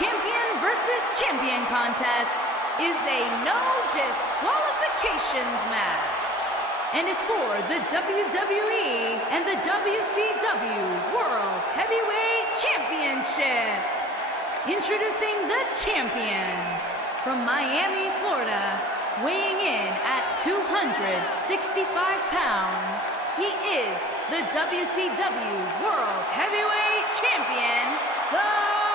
champion versus champion contest is a no disqualifications match and is for the WWE and the WCW World Heavyweight Championships. Introducing the champion from Miami, Florida, weighing in at 265 pounds. He is the WCW World Heavyweight Champion, The Rock!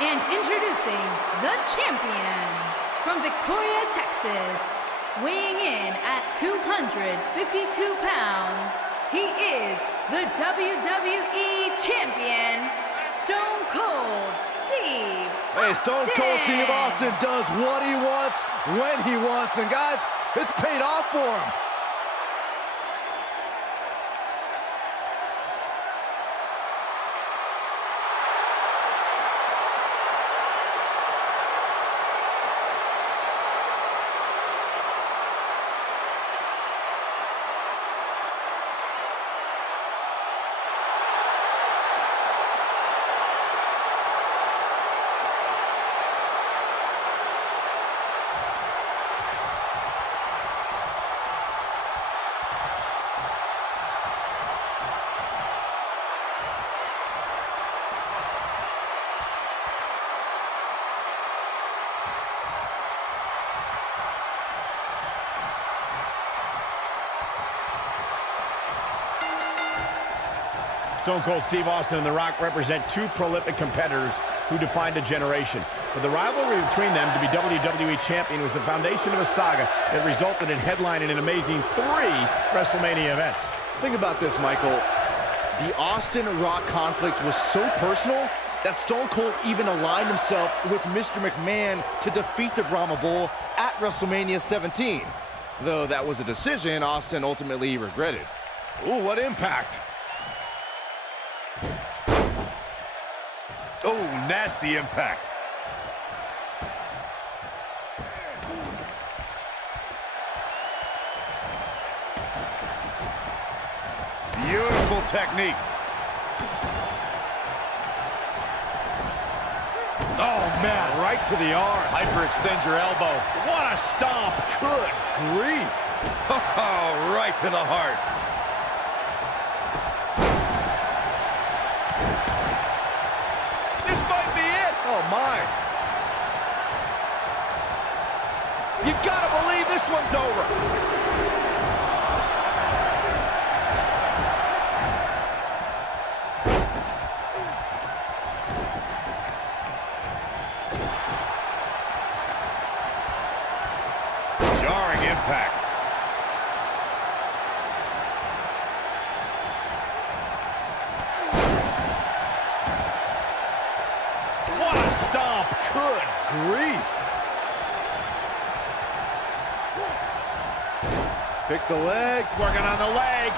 And introducing the champion from Victoria, Texas, weighing in at 252 pounds, he is the WWE Champion, Stone Cold Steve Austin. Hey, Stone Cold Steve Austin does what he wants, when he wants, and guys, it's paid off for him. Stone Cold Steve Austin and The Rock represent two prolific competitors who defined a generation. For the rivalry between them to be WWE Champion was the foundation of a saga that resulted in headlining an amazing 3 Wrestlemania events. Think about this, Michael. The Austin-Rock conflict was so personal that Stone Cold even aligned himself with Mr. McMahon to defeat the Brahma Bull at WrestleMania 17. Though that was a decision Austin ultimately regretted. Ooh, what impact! Oh, nasty impact. Beautiful technique. Oh, man, right to the arm. Hyperextend your elbow. What a stomp! Good grief. Oh, right to the heart. Oh, my. You gotta believe this one's over. Jarring impact. What a stomp! Good grief. Pick the leg. Working on the leg.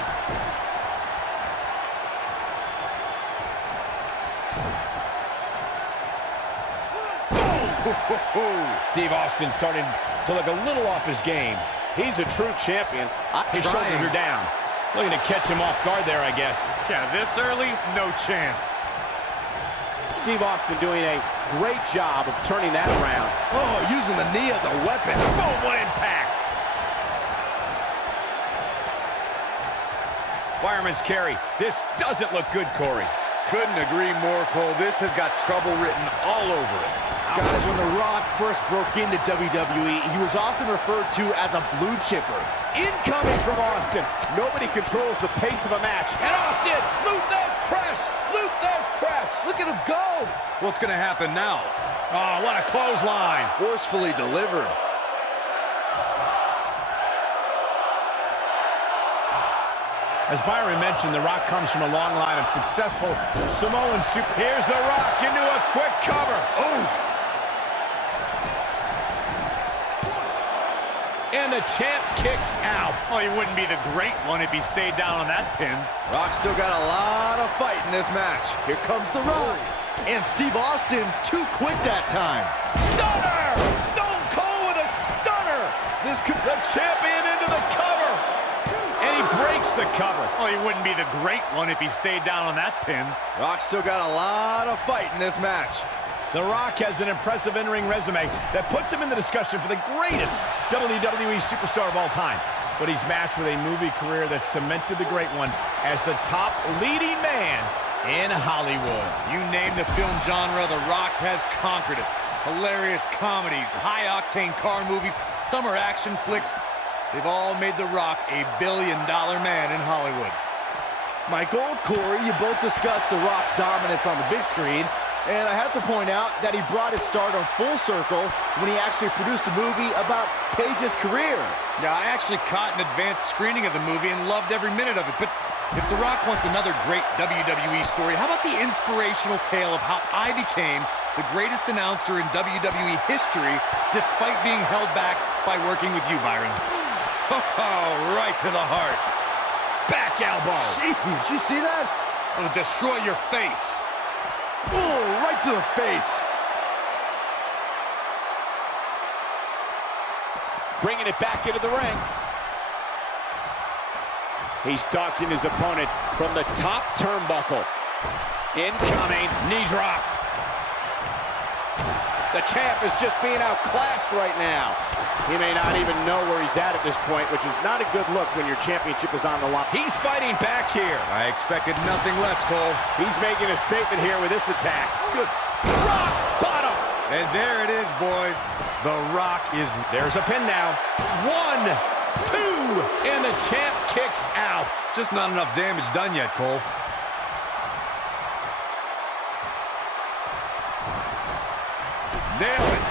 Steve Austin starting to look a little off his game. He's a true champion. His shoulders are down. Looking to catch him off guard there, I guess. Yeah, this early, no chance. Steve Austin doing a great job of turning that around. Oh, using the knee as a weapon. Boom, what impact! Fireman's carry. This doesn't look good, Corey. Couldn't agree more, Cole. This has got trouble written all over it. Guys, when The Rock first broke into WWE, he was often referred to as a blue chipper. Incoming from Austin. Nobody controls the pace of a match. And Austin, Luther's press! Luther's press! Look at him go! What's going to happen now? Oh, what a clothesline. Forcefully delivered. As Byron mentioned, The Rock comes from a long line of successful Samoan super. Here's The Rock into a quick cover. Oh! And the champ kicks out. Well, he wouldn't be the great one if he stayed down on that pin. Rock still got a lot of fight in this match. Here comes The Rock. And Steve Austin, too quick that time. Stunner! Stone Cold with a stunner! This could the champion into the cover. And he breaks the cover. Well, he wouldn't be the great one if he stayed down on that pin. Rock still got a lot of fight in this match. The Rock has an impressive in-ring resume that puts him in the discussion for the greatest WWE superstar of all time. But he's matched with a movie career that cemented the great one as the top leading man in Hollywood. You name the film genre, The Rock has conquered it. Hilarious comedies, high-octane car movies, summer action flicks. They've all made The Rock a billion-dollar man in Hollywood. Michael, Corey, you both discussed The Rock's dominance on the big screen. And I have to point out that he brought his stardom full circle when he actually produced a movie about Paige's career. Yeah, I actually caught an advanced screening of the movie and loved every minute of it. But if The Rock wants another great WWE story, how about the inspirational tale of how I became the greatest announcer in WWE history despite being held back by working with you, Byron? Oh, right to the heart. Back elbow. Gee, did you see that? It'll destroy your face. Oh, right to the face. Bringing it back into the ring. He's stalking his opponent from the top turnbuckle. Incoming knee drop. The champ is just being outclassed right now. He may not even know where he's at this point, which is not a good look when your championship is on the line. He's fighting back here. I expected nothing less, Cole. He's making a statement here with this attack. Good. Rock bottom. And there it is, boys. The Rock is... There's a pin now. 1, 2, and the champ kicks out. Just not enough damage done yet, Cole. Nailed it.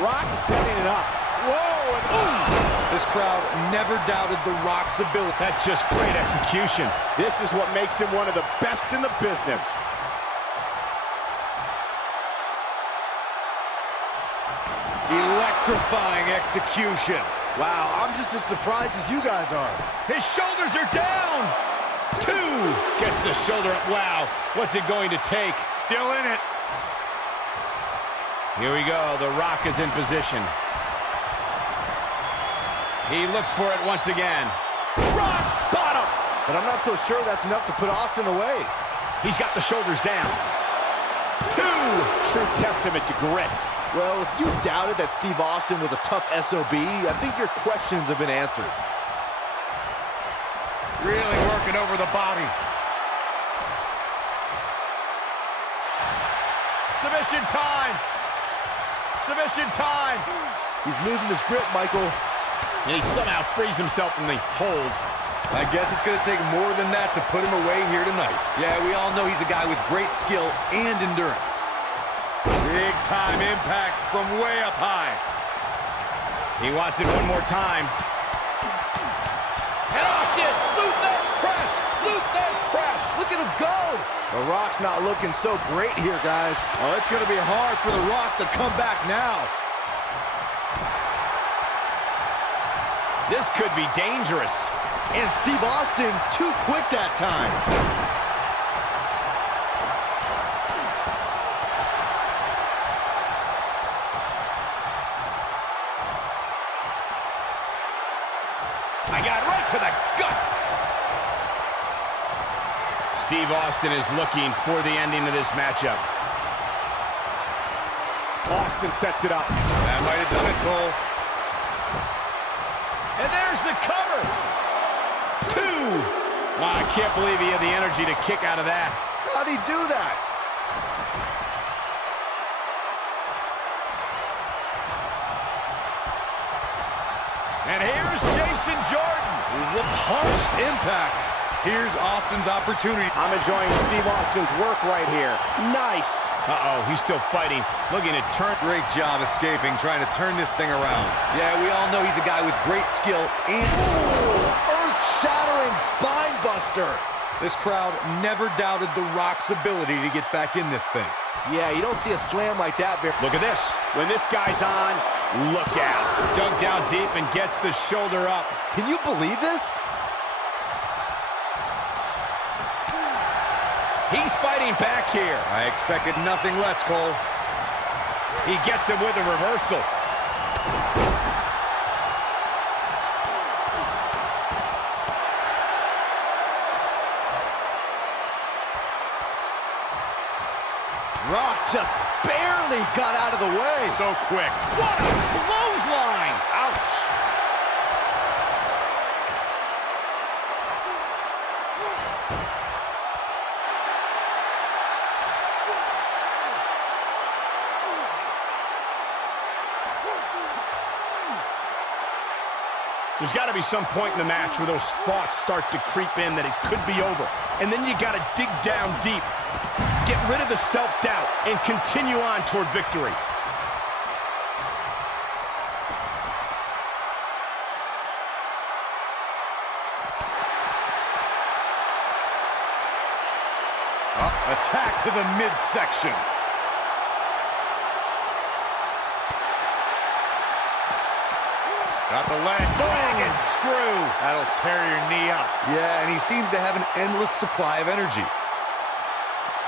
Rock setting it up. Whoa, and ooh! This crowd never doubted The Rock's ability. That's just great execution. This is what makes him one of the best in the business. Electrifying execution. Wow, I'm just as surprised as you guys are. His shoulders are down. 2. Gets the shoulder up. Wow, what's it going to take? Still in it. Here we go. The Rock is in position. He looks for it once again. Rock bottom. But I'm not so sure that's enough to put Austin away. He's got the shoulders down. 2. True testament to grit. Well, if you doubted that Steve Austin was a tough SOB, I think your questions have been answered. Really working over the body. Submission time. Submission time. He's losing his grip, Michael. And he somehow frees himself from the hold. I guess it's going to take more than that to put him away here tonight. Yeah, we all know he's a guy with great skill and endurance. Big time impact from way up high. He wants it one more time. And Austin, Luther's press! Luther's press! Look at him go! The Rock's not looking so great here, guys. Oh, it's going to be hard for The Rock to come back now. This could be dangerous. And Steve Austin too quick that time. I got right to the gut. Steve Austin is looking for the ending of this matchup. Austin sets it up. That might have done it, Cole. And there's the cover. 2. Wow, I can't believe he had the energy to kick out of that. How'd he do that? And here's Jason Jordan. Harsh impact. Here's Austin's opportunity. I'm enjoying Steve Austin's work right here. Nice. Uh-oh, he's still fighting, looking to turn. Great job escaping, trying to turn this thing around. Yeah, we all know he's a guy with great skill and... Earth-shattering spine buster. This crowd never doubted The Rock's ability to get back in this thing. Yeah, you don't see a slam like that very... Look at this. When this guy's on, look out. Dug down deep and gets the shoulder up. Can you believe this? He's fighting back here. I expected nothing less, Cole. He gets him with a reversal. Rock just barely got out of the way. So quick. What a clothesline! Ouch! There's got to be some point in the match where those thoughts start to creep in that it could be over. And then you got to dig down deep. Get rid of the self-doubt and continue on toward victory. Attack to the midsection. Got the leg. Dragon screw. That'll tear your knee up. Yeah, and he seems to have an endless supply of energy.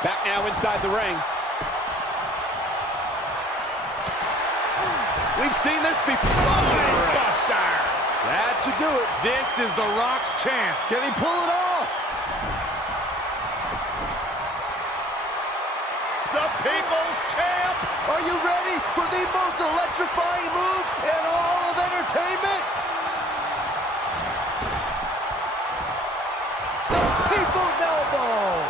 Back now inside the ring. We've seen this before. Buster. That should do it. This is The Rock's chance. Can he pull it off? The People's Champ. Are you ready for the most electrifying move in all of entertainment? The People's Elbow!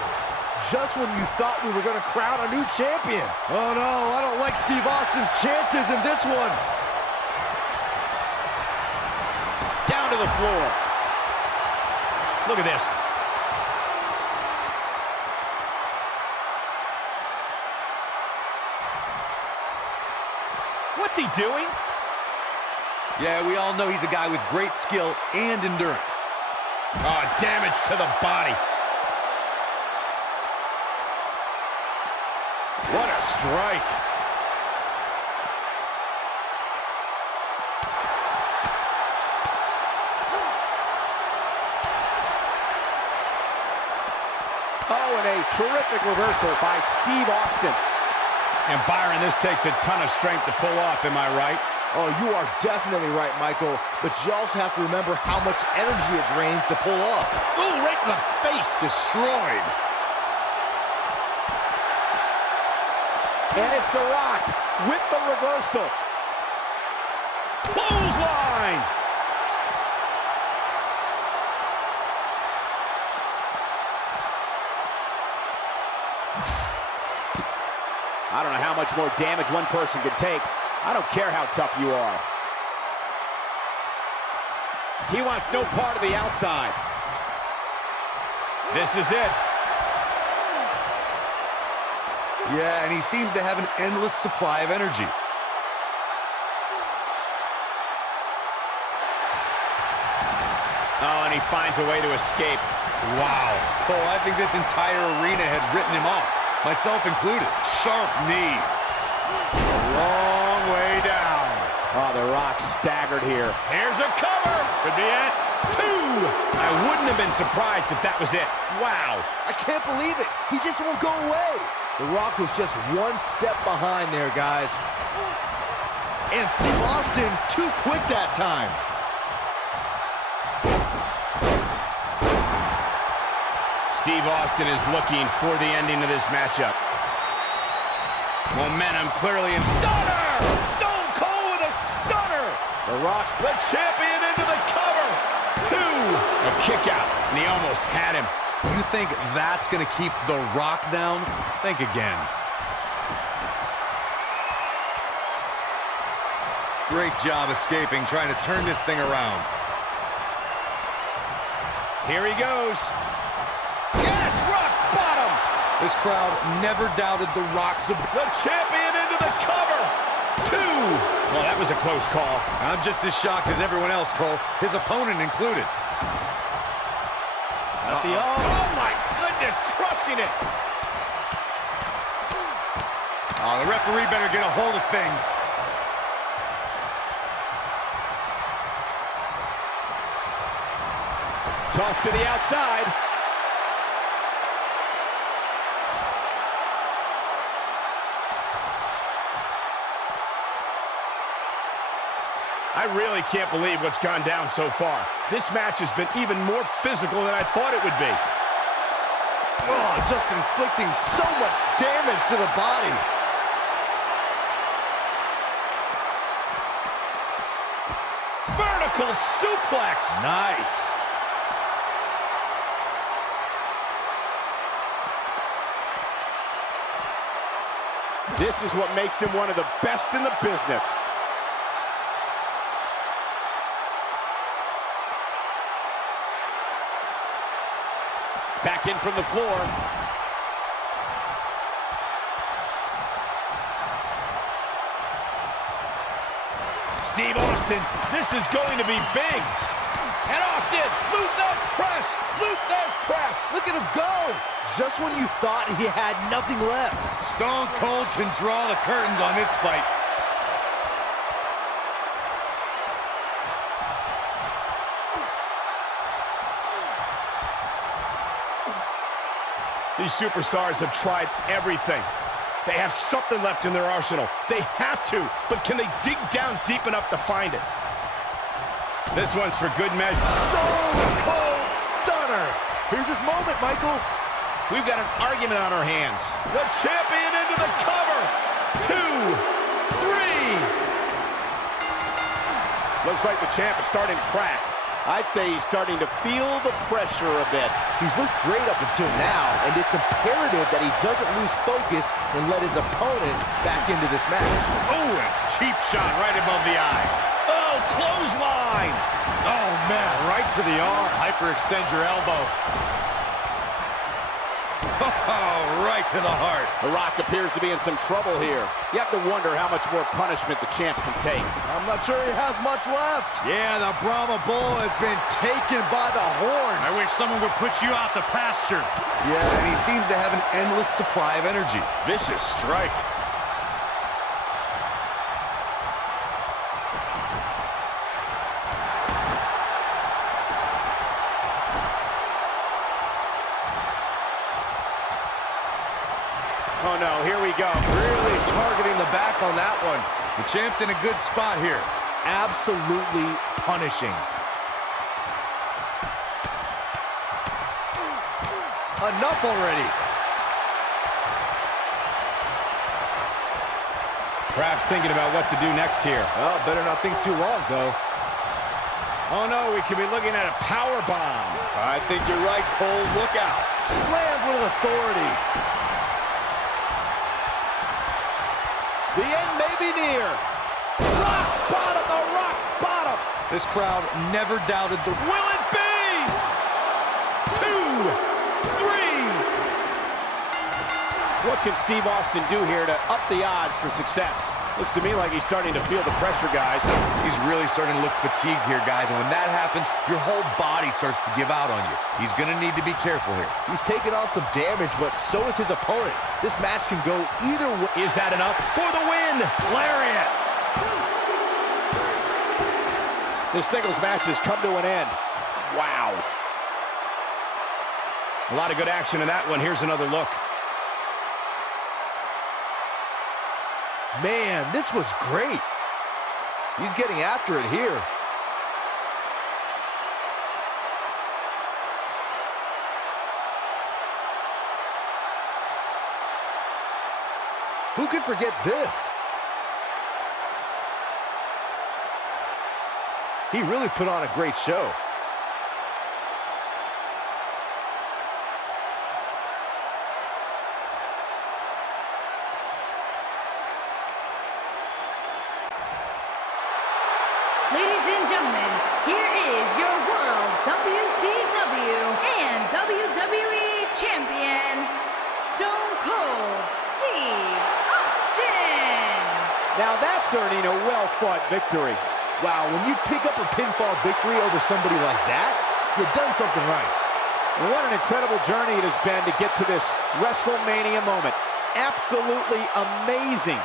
Just when you thought we were going to crown a new champion. Oh no, I don't like Steve Austin's chances in this one. Down to the floor. Look at this. What's he doing? Yeah, we all know he's a guy with great skill and endurance. Oh, damage to the body. What a strike. Oh, and a terrific reversal by Steve Austin. And Byron, this takes a ton of strength to pull off, am I right? Oh, you are definitely right, Michael. But you also have to remember how much energy it drains to pull off. Ooh, right in the face. Destroyed. And it's The Rock with the reversal. Clothesline. I don't know how much more damage one person can take. I don't care how tough you are. He wants no part of the outside. This is it. Yeah, and he seems to have an endless supply of energy. Oh, and he finds a way to escape. Wow. Cole, I think this entire arena has written him off, myself included. Sharp knee. Long way down. Oh, The Rock staggered here. Here's a cover. Could be it. 2. I wouldn't have been surprised if that was it. Wow. I can't believe it. He just won't go away. The Rock was just one step behind there, guys. And Steve Austin too quick that time. Steve Austin is looking for the ending of this matchup. Momentum clearly in. Stunner! Stone Cold with a stunner! The Rock's the champion into the cover. 2. A kick out, and he almost had him. You think that's going to keep The Rock down? Think again. Great job escaping, trying to turn this thing around. Here he goes. Yes, rock bottom. This crowd never doubted The Rock's ability. The champion into the cover. 2. Well, that was a close call. I'm just as shocked as everyone else, Cole, his opponent included. Oh, my goodness, crushing it. Oh, the referee better get a hold of things. Toss to the outside. I really can't believe what's gone down so far. This match has been even more physical than I thought it would be. Oh, just inflicting so much damage to the body. Vertical suplex. Nice. This is what makes him one of the best in the business. Back in from the floor. Steve Austin, this is going to be big. And Austin, Luthez press, Luthez press. Look at him go. Just when you thought he had nothing left. Stone Cold can draw the curtains on this fight. These superstars have tried everything. They have something left in their arsenal. They have to, but can they dig down deep enough to find it? This one's for good measure. Stone Cold Stunner. Here's his moment, Michael. We've got an argument on our hands. The champion into the cover. 2, 3. Looks like the champ is starting to crack. I'd say he's starting to feel the pressure a bit. He's looked great up until now, and it's imperative that he doesn't lose focus and let his opponent back into this match. Oh, a cheap shot right above the eye. Oh, clothesline. Oh, man, right to the arm. Hyperextend your elbow. Oh, right to the heart. The Rock appears to be in some trouble here. You have to wonder how much more punishment the champ can take. I'm not sure he has much left. Yeah, the Brahma Bull has been taken by the horns. I wish someone would put you out to pasture. Yeah, and he seems to have an endless supply of energy. Vicious strike. Oh, no, here we go. Really targeting the back on that one. The champ's in a good spot here. Absolutely punishing. Enough already. Perhaps thinking about what to do next here. Oh, better not think too long, though. Oh, no, we could be looking at a power bomb. I think you're right, Cole. Look out. Slammed with authority. The end may be near. Rock bottom, the rock bottom. This crowd never doubted the... Will it be? 2, 3. What can Steve Austin do here to up the odds for success? Looks to me like he's starting to feel the pressure, guys. He's really starting to look fatigued here, guys. And when that happens, your whole body starts to give out on you. He's going to need to be careful here. He's taken on some damage, but so is his opponent. This match can go either way. Is that enough for the win? Lariat! This singles match has come to an end. Wow. A lot of good action in that one. Here's another look. Man, this was great. He's getting after it here. Who could forget this? He really put on a great show. your World WCW and WWE Champion, Stone Cold Steve Austin. Now that's earning a well-fought victory. Wow, when you pick up a pinfall victory over somebody like that, you've done something right. And what an incredible journey it has been to get to this WrestleMania moment. Absolutely amazing